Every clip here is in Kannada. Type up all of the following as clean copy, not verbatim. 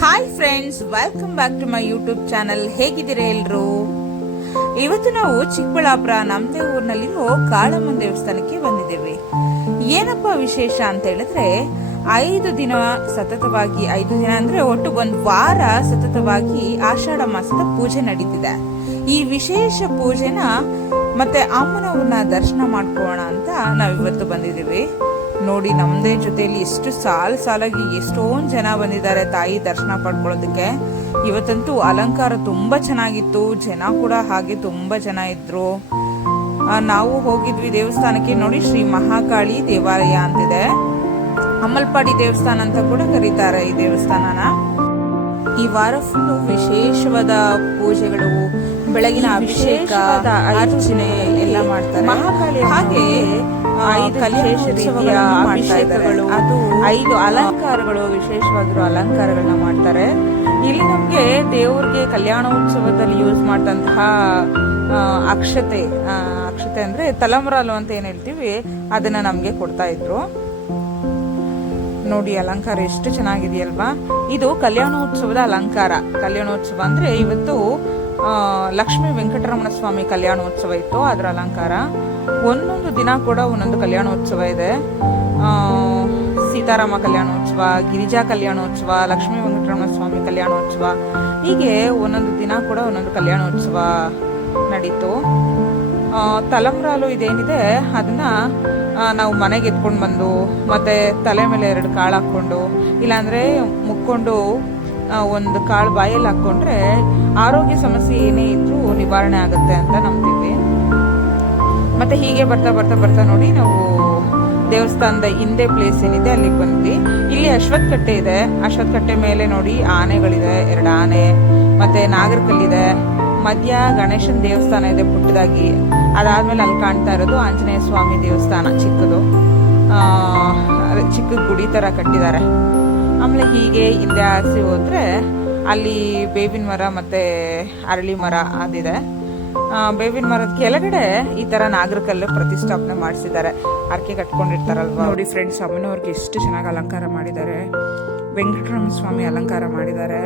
Hi friends, welcome back to my YouTube channel. ಹೇಗಿದ್ದೀರಾ ಎಲ್ರು? ಇವತ್ತು ನಾವು ಚಿಕ್ಕಬಳ್ಳಾಪುರ ನಮ್ಮದೇ ಊರಿನಲ್ಲಿರೋ ಕಾಳಮ್ಮನ ದೇವಸ್ಥಾನಕ್ಕೆ ಬಂದಿದ್ದೇವೆ. ಏನಪ್ಪಾ ವಿಶೇಷ ಅಂತ ಹೇಳಿದ್ರೆ 5 ದಿನ ಸತತವಾಗಿ 5 ದಿನ ಅಂದ್ರೆ ಒಟ್ಟು 1 ವಾರ ಸತತವಾಗಿ ಆಷಾಢ ಮಾಸದ ಪೂಜೆ ನಡೀತಿದೆ. ಈ ವಿಶೇಷ ಪೂಜೆನ ಮತ್ತೆ ಅಮ್ಮನವ್ರನ್ನ ದರ್ಶನ ಮಾಡ್ಕೊಳ್ಳೋಣ ಅಂತ ನಾವಿವತ್ತು ಬಂದಿದ್ದೀವಿ. ನೋಡಿ, ನಮ್ದೇ ಜೊತೆಯಲ್ಲಿ ಎಷ್ಟು ಸಾಲಾಗಿ ಎಷ್ಟೊಂದು ಜನ ಬಂದಿದ್ದಾರೆ ತಾಯಿ ದರ್ಶನ ಪಡ್ಕೊಳ್ಳೋದಕ್ಕೆ. ಇವತ್ತಂತೂ ಅಲಂಕಾರ ತುಂಬಾ ಚೆನ್ನಾಗಿತ್ತು, ಜನ ಕೂಡ ಹಾಗೆ ತುಂಬಾ ಜನ ಇದ್ರು. ನಾವು ಹೋಗಿದ್ವಿ ದೇವಸ್ಥಾನಕ್ಕೆ. ನೋಡಿ, ಶ್ರೀ ಮಹಾಕಾಳಿ ದೇವಾಲಯ ಅಂತಿದೆ. ಅಮ್ಮಲ್ಪಾಡಿ ದೇವಸ್ಥಾನ ಅಂತ ಕೂಡ ಕರೀತಾರೆ ಈ ದೇವಸ್ಥಾನನ. ಈ ವಾರ ಫುಲ್ಲು ವಿಶೇಷವಾದ ಪೂಜೆಗಳು, ಬೆಳಗಿನ ಅಭಿಷೇಕ, ಅರ್ಚನೆ ಎಲ್ಲ ಮಾಡ್ತಾರೆ. ಹಾಗೆ 5 ಅಭಿಷೇಕಗಳು, ಅದು 5 ಅಲಂಕಾರಗಳು, ವಿಶೇಷವಾಗಿರೋ ಅಲಂಕಾರಗಳನ್ನ ಮಾಡ್ತಾರೆ. ಇಲ್ಲಿ ನಮ್ಗೆ ದೇವ್ರಿಗೆ ಕಲ್ಯಾಣೋತ್ಸವದಲ್ಲಿ ಯೂಸ್ ಮಾಡಿದಂತಹ ಅಕ್ಷತೆ ಅಂದ್ರೆ ತಲಂಬ್ರಾಲು ಅಂತ ಏನ್ ಹೇಳ್ತೀವಿ, ಅದನ್ನ ನಮ್ಗೆ ಕೊಡ್ತಾ ಇದ್ರು. ನೋಡಿ, ಅಲಂಕಾರ ಎಷ್ಟು ಚೆನ್ನಾಗಿದೆಯಲ್ವಾ. ಇದು ಕಲ್ಯಾಣೋತ್ಸವದ ಅಲಂಕಾರ. ಕಲ್ಯಾಣೋತ್ಸವ ಅಂದ್ರೆ ಇವತ್ತು ಲಕ್ಷ್ಮೀ ವೆಂಕಟರಮಣ ಸ್ವಾಮಿ ಕಲ್ಯಾಣೋತ್ಸವ ಇತ್ತು, ಅದರ ಅಲಂಕಾರ. ಒಂದೊಂದು ದಿನ ಕೂಡ ಒಂದೊಂದು ಕಲ್ಯಾಣೋತ್ಸವ ಇದೆ. ಸೀತಾರಾಮ ಕಲ್ಯಾಣೋತ್ಸವ, ಗಿರಿಜಾ ಕಲ್ಯಾಣೋತ್ಸವ, ಲಕ್ಷ್ಮೀ ವೆಂಕಟರಮಣ ಸ್ವಾಮಿ ಕಲ್ಯಾಣೋತ್ಸವ, ಹೀಗೆ ಒಂದೊಂದು ದಿನ ಕೂಡ ಒಂದೊಂದು ಕಲ್ಯಾಣೋತ್ಸವ ನಡೀತು. ತಲಂಬ್ರಾಲು ಇದೇನಿದೆ ಅದನ್ನ ನಾವು ಮನೆಗೆ ಎತ್ಕೊಂಡು ಬಂದು ಮತ್ತೆ ತಲೆ ಮೇಲೆ 2 ಕಾಳು ಹಾಕೊಂಡು, ಇಲ್ಲಾಂದ್ರೆ ಮುಕ್ಕೊಂಡು ಒಂದು ಕಾಳು ಬಾಯಲ್ಲಿ ಹಾಕೊಂಡ್ರೆ ಆರೋಗ್ಯ ಸಮಸ್ಯೆ ಏನೇ ಇದ್ರೂ ನಿವಾರಣೆ ಆಗುತ್ತೆ ಅಂತ ನಂಬ್ತೀವಿ. ಮತ್ತೆ ಹೀಗೆ ಬರ್ತಾ ನೋಡಿ, ನಾವು ದೇವಸ್ಥಾನದ ಹಿಂದೆ ಪ್ಲೇಸ್ ಏನಿದೆ ಅಲ್ಲಿಗೆ ಬಂದ್ವಿ. ಇಲ್ಲಿ ಅಶ್ವತ್ಥಕಟ್ಟೆ ಇದೆ. ಅಶ್ವತ್ಥಕಟ್ಟೆ ಮೇಲೆ ನೋಡಿ ಆನೆಗಳಿದೆ, 2 ಆನೆ, ಮತ್ತೆ ನಾಗರಕಲ್ಲಿದೆ. ಮಧ್ಯ ಗಣೇಶನ ದೇವಸ್ಥಾನ ಇದೆ ಪುಟ್ಟದಾಗಿ. ಅದಾದ್ಮೇಲೆ ಅಲ್ಲಿ ಕಾಣ್ತಾ ಇರೋದು ಆಂಜನೇಯ ಸ್ವಾಮಿ ದೇವಸ್ಥಾನ, ಚಿಕ್ಕ ಗುಡಿ ತರ ಕಟ್ಟಿದ್ದಾರೆ. ಆಮೇಲೆ ಹೀಗೆ ಹಿಂದೆ ಆರಿಸಿ ಹೋದ್ರೆ ಅಲ್ಲಿ ಬೇವಿನ ಮರ ಮತ್ತೆ ಅರಳಿ ಮರ ಅದಿದೆ. ಬೇವಿನ ಮರದ ಕೆಳಗಡೆ ಈ ತರ ನಾಗರಕಲ್ಲು ಪ್ರತಿಷ್ಠಾಪನೆ ಮಾಡಿಸಿದ್ದಾರೆ. ಅರ್ಕೆ ಕಟ್ಕೊಂಡಿರ್ತಾರಲ್ವಾ. ನೋಡಿ ಫ್ರೆಂಡ್ಸ್, ಅಮ್ಮನವ್ರಿಗೆ ಎಷ್ಟು ಚೆನ್ನಾಗಿ ಅಲಂಕಾರ ಮಾಡಿದ್ದಾರೆ. ವೆಂಕಟರಮಣ ಸ್ವಾಮಿ ಅಲಂಕಾರ ಮಾಡಿದ್ದಾರೆ.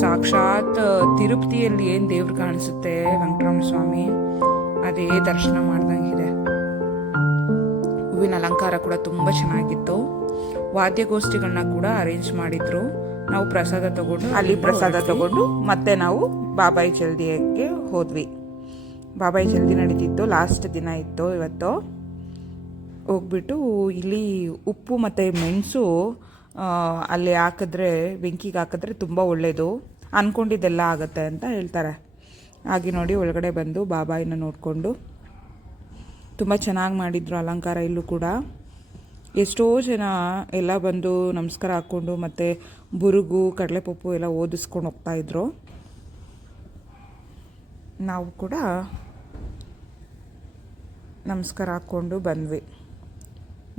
ಸಾಕ್ಷಾತ್ ತಿರುಪತಿಯಲ್ಲಿ ಏನ್ ದೇವ್ರು ಕಾಣಿಸುತ್ತೆ ವೆಂಕಟರಮಣ ಸ್ವಾಮಿ, ಅದೇ ದರ್ಶನ ಮಾಡ್ದಂಗಿದೆ. ಹೂವಿನ ಅಲಂಕಾರ ಕೂಡ ತುಂಬಾ ಚೆನ್ನಾಗಿತ್ತು. ವಾದ್ಯಗೋಷ್ಠಿಗಳನ್ನ ಕೂಡ ಅರೇಂಜ್ ಮಾಡಿದ್ರು. ನಾವು ಪ್ರಸಾದ ತಗೊಂಡು ಮತ್ತೆ ನಾವು ಬಾಬಾಯಿ ಜಲ್ದಿಗೆ ಹೋದ್ವಿ. ಬಾಬಾಯಿ ಜಲ್ದಿ ನಡೀತಿತ್ತು, ಲಾಸ್ಟ್ ದಿನ ಇತ್ತು ಇವತ್ತು. ಹೋಗ್ಬಿಟ್ಟು ಇಲ್ಲಿ ಉಪ್ಪು ಮತ್ತೆ ಮೆಣಸು ಅಲ್ಲಿ ಹಾಕಿದ್ರೆ, ಬೆಂಕಿಗೆ ಹಾಕಿದ್ರೆ ತುಂಬ ಒಳ್ಳೇದು, ಅನ್ಕೊಂಡಿದ್ದೆಲ್ಲ ಆಗತ್ತೆ ಅಂತ ಹೇಳ್ತಾರೆ. ಹಾಗೆ ನೋಡಿ, ಒಳಗಡೆ ಬಂದು ಬಾಬಾಯಿನ ನೋಡಿಕೊಂಡು ತುಂಬ ಚೆನ್ನಾಗಿ ಮಾಡಿದ್ರು ಅಲಂಕಾರ. ಇಲ್ಲೂ ಕೂಡ ಎಷ್ಟೋ ಜನ ಎಲ್ಲ ಬಂದು ನಮಸ್ಕಾರ ಹಾಕ್ಕೊಂಡು ಮತ್ತೆ ಬುರುಗು, ಕಡಲೆಪಪ್ಪು ಎಲ್ಲ ಓದಿಸ್ಕೊಂಡು ಹೋಗ್ತಾ ಇದ್ರು. ನಾವು ಕೂಡ ನಮಸ್ಕಾರ ಹಾಕ್ಕೊಂಡು ಬಂದ್ವಿ.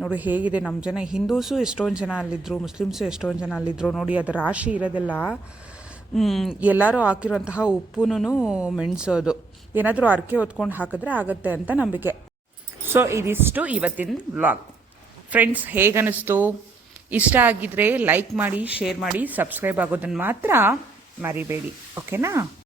ನೋಡಿ ಹೇಗಿದೆ ನಮ್ಮ ಜನ. ಹಿಂದೂಸು ಎಷ್ಟೊಂದು ಜನ ಅಲ್ಲಿದ್ದರು, ಮುಸ್ಲಿಮ್ಸು ಎಷ್ಟೊಂದು ಜನ ಅಲ್ಲಿದ್ದರು. ನೋಡಿ, ಅದು ರಾಶಿ ಇರೋದೆಲ್ಲ ಎಲ್ಲರೂ ಹಾಕಿರುವಂತಹ ಉಪ್ಪುನೂ ಮೆಣಸೋದು. ಏನಾದರೂ ಅರ್ಕೆ ಹೊತ್ಕೊಂಡು ಹಾಕಿದ್ರೆ ಆಗುತ್ತೆ ಅಂತ ನಂಬಿಕೆ. ಸೊ ಇದಿಷ್ಟು ಇವತ್ತಿನ ವ್ಲಾಗ್. ಫ್ರೆಂಡ್ಸ್, ಹೇಗನ್ನಿಸ್ತು? ಇಷ್ಟ ಆಗಿದ್ರೆ ಲೈಕ್ ಮಾಡಿ, ಶೇರ್ ಮಾಡಿ, ಸಬ್ಸ್ಕ್ರೈಬ್ ಆಗೋದನ್ನು ಮಾತ್ರ ಮರಿಬೇಡಿ. ಓಕೆನಾ?